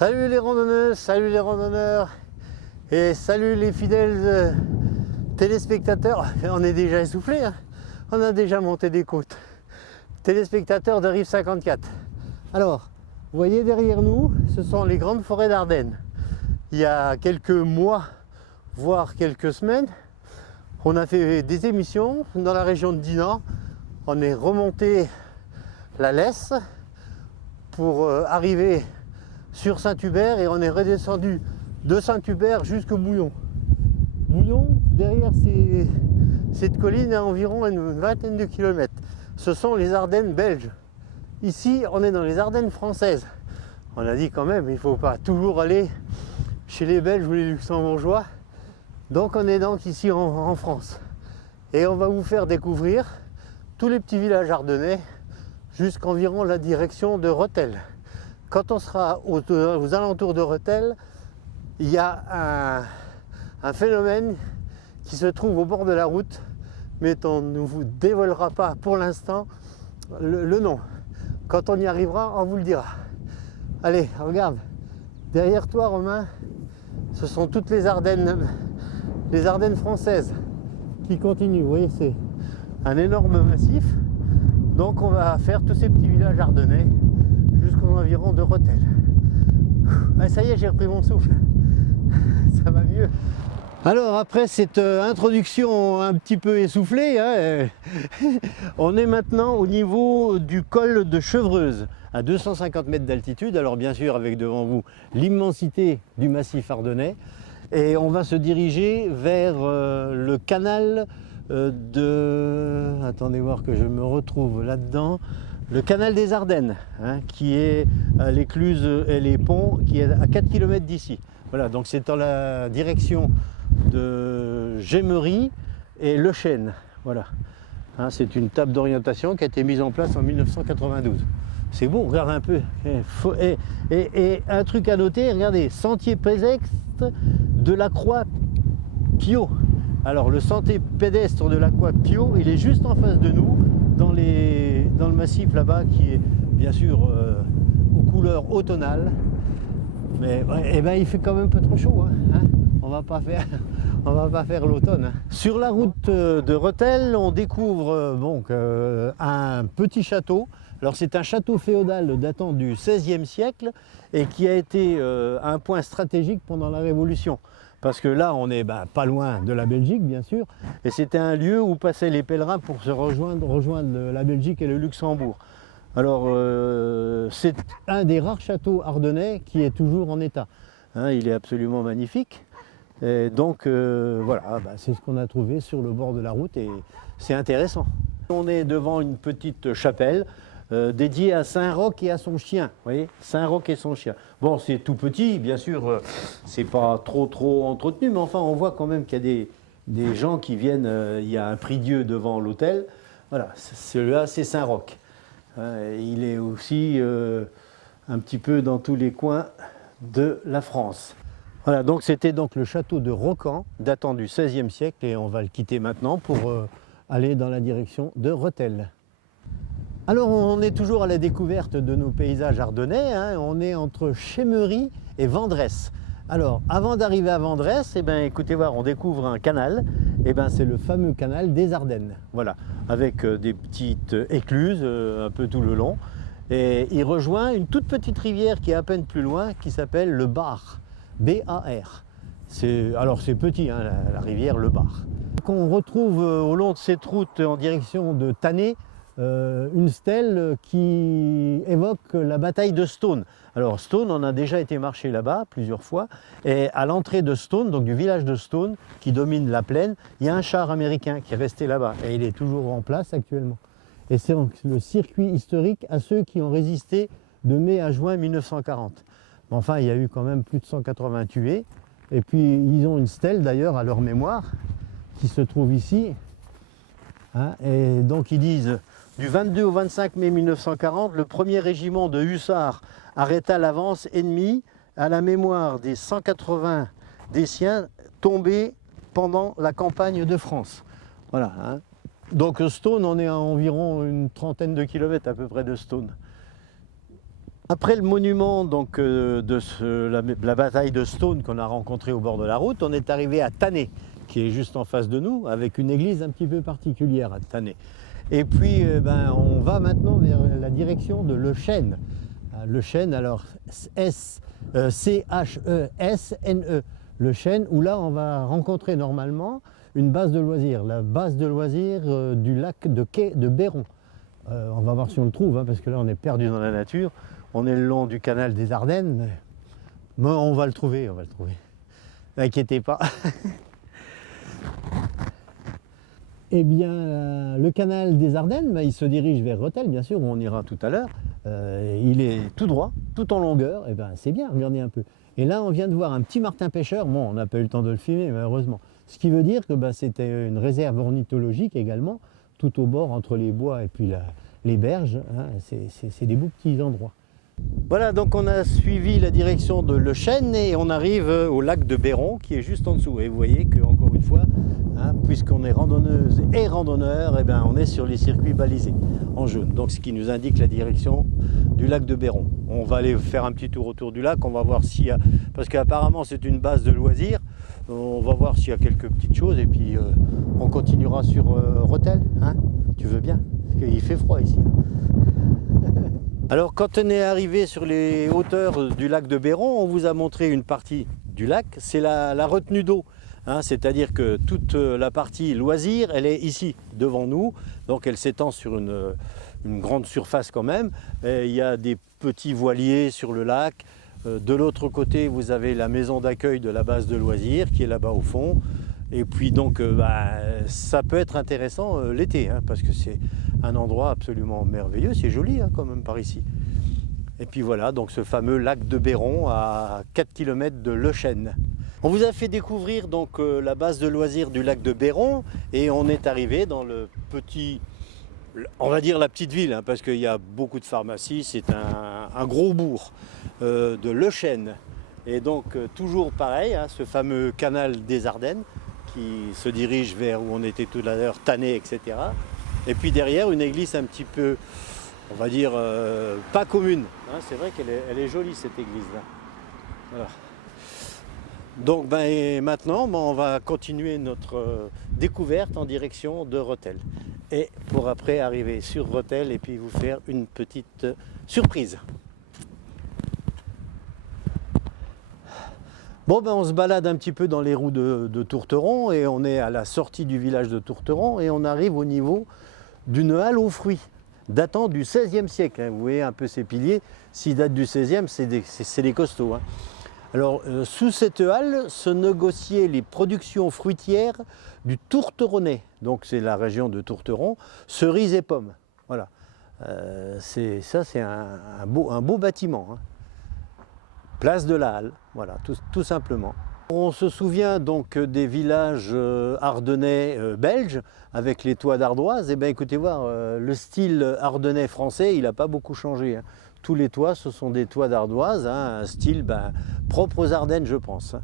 Salut les randonneuses, salut les randonneurs et salut les fidèles téléspectateurs. On est déjà essoufflés, hein. On a déjà monté des côtes. Téléspectateurs de Rive 54. Alors, vous voyez derrière nous, ce sont les grandes forêts d'Ardennes. Il y a quelques mois, voire quelques semaines, on a fait des émissions dans la région de Dinant. On est remonté la Lesse pour arriver sur Saint-Hubert et on est redescendu de Saint-Hubert jusqu'au Bouillon. Bouillon, derrière cette colline, à environ une vingtaine de kilomètres. Ce sont les Ardennes belges. Ici, on est dans les Ardennes françaises. On a dit quand même, il ne faut pas toujours aller chez les Belges ou les Luxembourgeois. Donc on est donc ici en France. Et on va vous faire découvrir tous les petits villages ardennais jusqu'environ la direction de Rethel. Quand on sera aux alentours de Rethel, il y a un phénomène qui se trouve au bord de la route, mais on ne vous dévoilera pas pour l'instant le nom. Quand on y arrivera, on vous le dira. Allez, regarde, derrière toi Romain, ce sont toutes les Ardennes françaises qui continuent. Vous voyez, c'est un énorme massif. Donc on va faire tous ces petits villages ardennais jusqu'aux environs de Rethel. Ah, ça y est, j'ai repris mon souffle. Ça va mieux. Alors après cette introduction un petit peu essoufflée, hein, on est maintenant au niveau du col de Chevreuse, à 250 mètres d'altitude. Alors bien sûr avec devant vous l'immensité du massif ardennais. Et on va se diriger vers le canal attendez voir que je me retrouve là-dedans. Le canal des Ardennes, hein, qui est à l'Écluse et les Ponts, qui est à 4 km d'ici. Voilà, donc c'est dans la direction de Gémery et Le Chêne. Voilà, hein, c'est une table d'orientation qui a été mise en place en 1992. C'est beau, regarde un peu. Et un truc à noter, regardez, sentier pédestre de la Croix Pio. Alors le sentier pédestre de la Croix Pio, il est juste en face de nous, dans le massif là-bas, qui est bien sûr aux couleurs automnales. Mais eh ben, il fait quand même un peu trop chaud, hein. On va pas faire l'automne, hein. Sur la route de Rethel, on découvre un petit château. Alors c'est un château féodal datant du XVIe siècle et qui a été un point stratégique pendant la Révolution. Parce que là, on est pas loin de la Belgique, bien sûr, et c'était un lieu où passaient les pèlerins pour se rejoindre la Belgique et le Luxembourg. Alors, c'est un des rares châteaux ardennais qui est toujours en état. Hein, il est absolument magnifique. Et donc, voilà, c'est ce qu'on a trouvé sur le bord de la route et c'est intéressant. On est devant une petite chapelle dédié à Saint-Roch et à son chien. Vous voyez, Saint-Roch et son chien. Bon, c'est tout petit, bien sûr, c'est pas trop entretenu, mais enfin, on voit quand même qu'il y a des gens qui viennent. Il y a un prie-dieu devant l'autel. Voilà, celui-là, c'est Saint-Roch. Il est aussi un petit peu dans tous les coins de la France. Voilà, donc c'était donc le château de Rocan, datant du XVIe siècle, et on va le quitter maintenant pour aller dans la direction de Rethel. Alors on est toujours à la découverte de nos paysages ardennais, hein. On est entre Chémery et Vendresse. Alors avant d'arriver à Vendresse, écoutez voir, on découvre un canal, c'est le fameux canal des Ardennes, voilà, avec des petites écluses un peu tout le long. Et il rejoint une toute petite rivière qui est à peine plus loin, qui s'appelle le Bar, B-A-R. Alors c'est petit, hein, la rivière le Bar. On retrouve au long de cette route en direction de Tannay, une stèle qui évoque la bataille de Stone. Alors Stone, on a déjà été marcher là-bas plusieurs fois, et à l'entrée de Stone, donc du village de Stone, qui domine la plaine, il y a un char américain qui est resté là-bas, et il est toujours en place actuellement. Et c'est donc le circuit historique à ceux qui ont résisté de mai à juin 1940. Enfin, il y a eu quand même plus de 180 tués, et puis ils ont une stèle d'ailleurs à leur mémoire, qui se trouve ici, hein, et donc ils disent... Du 22 au 25 mai 1940, le 1er régiment de hussards arrêta l'avance ennemie à la mémoire des 180 des siens tombés pendant la campagne de France. Voilà, hein. Donc Stone, on est à environ une trentaine de kilomètres à peu près de Stone. Après le monument donc, la bataille de Stone qu'on a rencontré au bord de la route, on est arrivé à Tannay, qui est juste en face de nous, avec une église un petit peu particulière à Tannay. Et puis on va maintenant vers la direction de Le Chêne. Le Chêne, alors C-H-E-S-N-E, Le Chêne, où là on va rencontrer normalement une base de loisirs, la base de loisirs du lac de Quai de Béron. On va voir si on le trouve, hein, parce que là on est perdu dans la nature. On est le long du canal des Ardennes, mais on va le trouver, N'inquiétez pas. Eh bien, le canal des Ardennes, il se dirige vers Rethel, bien sûr, où on ira tout à l'heure. Il est tout droit, tout en longueur, et c'est bien, regardez un peu. Et là, on vient de voir un petit martin pêcheur, bon, on n'a pas eu le temps de le filmer, malheureusement. Ce qui veut dire que c'était une réserve ornithologique également, tout au bord, entre les bois et puis les berges, hein, c'est des beaux petits endroits. Voilà, donc on a suivi la direction de Le Chêne et on arrive au lac de Béron qui est juste en dessous. Et vous voyez qu'encore une fois, hein, puisqu'on est randonneuse et randonneur, on est sur les circuits balisés en jaune. Donc ce qui nous indique la direction du lac de Béron. On va aller faire un petit tour autour du lac, on va voir s'il y a... Parce qu'apparemment c'est une base de loisirs, on va voir s'il y a quelques petites choses et puis on continuera sur Rethel. Hein, tu veux bien? Parce qu'il fait froid ici. Alors quand on est arrivé sur les hauteurs du lac de Béron, on vous a montré une partie du lac, c'est la retenue d'eau. Hein, c'est-à-dire que toute la partie loisir, elle est ici, devant nous, donc elle s'étend sur une grande surface quand même. Et il y a des petits voiliers sur le lac. De l'autre côté, vous avez la maison d'accueil de la base de loisirs qui est là-bas au fond. Et puis donc, ça peut être intéressant l'été, hein, parce que c'est un endroit absolument merveilleux, c'est joli hein, quand même par ici. Et puis voilà, donc ce fameux lac de Béron à 4 km de Le Chêne. On vous a fait découvrir donc la base de loisirs du lac de Béron et on est arrivé dans le petit, on va dire la petite ville, hein, parce qu'il y a beaucoup de pharmacies, c'est un gros bourg de Le Chêne. Et donc toujours pareil, hein, ce fameux canal des Ardennes qui se dirige vers où on était tout à l'heure, Tannay, etc. Et puis derrière, une église un petit peu, on va dire, pas commune. Hein, c'est vrai qu'elle est jolie, cette église-là. Voilà. Donc maintenant, on va continuer notre découverte en direction de Rethel. Et pour après arriver sur Rethel et puis vous faire une petite surprise. Bon, on se balade un petit peu dans les roues de Tourteron et on est à la sortie du village de Tourteron et on arrive au niveau d'une halle aux fruits datant du XVIe siècle. Hein. Vous voyez un peu ces piliers, s'ils datent du XVIe, c'est des costauds. Hein. Alors, sous cette halle se négociaient les productions fruitières du Tourteronnais. Donc, c'est la région de Tourteron, cerises et pommes. Voilà. C'est un beau bâtiment. Hein. Place de la Halle, voilà, tout simplement. On se souvient donc des villages ardennais belges avec les toits d'ardoise. Et bien écoutez voir, le style ardennais français, il n'a pas beaucoup changé. Hein. Tous les toits, ce sont des toits d'ardoise, hein, un style propre aux Ardennes, je pense.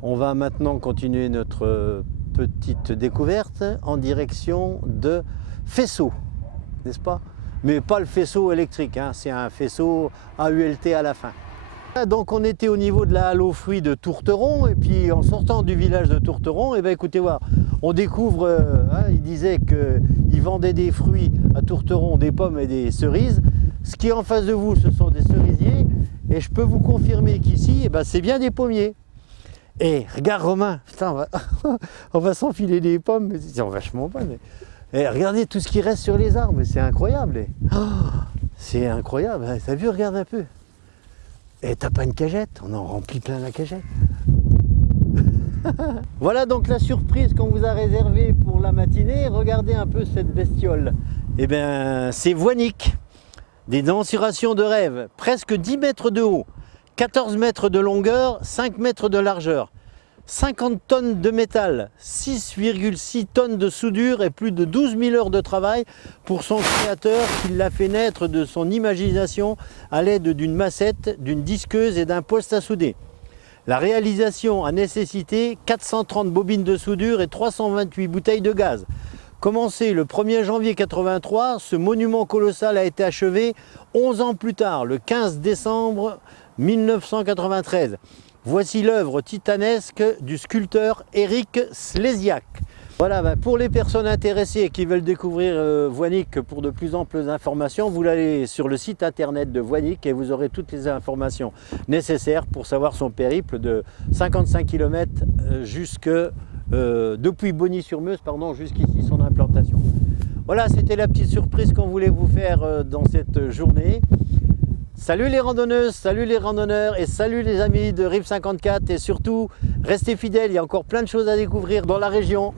On va maintenant continuer notre petite découverte en direction de Faisceau, n'est-ce pas? Mais pas le faisceau électrique, hein, c'est un faisceau AULT à la fin. Donc on était au niveau de la halle aux fruits de Tourteron et puis en sortant du village de Tourteron, et écoutez voir, on découvre, hein, il disait qu'il vendait des fruits à Tourteron, des pommes et des cerises. Ce qui est en face de vous, ce sont des cerisiers et je peux vous confirmer qu'ici, c'est bien des pommiers. Et regarde Romain, putain, on va s'enfiler des pommes, ils sont vachement bonnes. Et regardez tout ce qui reste sur les arbres, c'est incroyable. C'est incroyable, t'as vu, regarde un peu. Et t'as pas une cagette? On en remplit plein la cagette. Voilà donc la surprise qu'on vous a réservée pour la matinée. Regardez un peu cette bestiole. Eh bien, c'est Voinic. Des densurations de rêve. Presque 10 mètres de haut, 14 mètres de longueur, 5 mètres de largeur. 50 tonnes de métal, 6,6 tonnes de soudure et plus de 12 000 heures de travail pour son créateur qui l'a fait naître de son imagination à l'aide d'une massette, d'une disqueuse et d'un poste à souder. La réalisation a nécessité 430 bobines de soudure et 328 bouteilles de gaz. Commencé le 1er janvier 83, ce monument colossal a été achevé 11 ans plus tard, le 15 décembre 1993. Voici l'œuvre titanesque du sculpteur Éric Slésiak. Voilà, pour les personnes intéressées qui veulent découvrir Voynich pour de plus amples informations, vous allez sur le site internet de Voynich et vous aurez toutes les informations nécessaires pour savoir son périple de 55 km depuis Bogny-sur-Meuse jusqu'ici, son implantation. Voilà, c'était la petite surprise qu'on voulait vous faire dans cette journée. Salut les randonneuses, salut les randonneurs et salut les amis de Rive 54 et surtout, restez fidèles, il y a encore plein de choses à découvrir dans la région.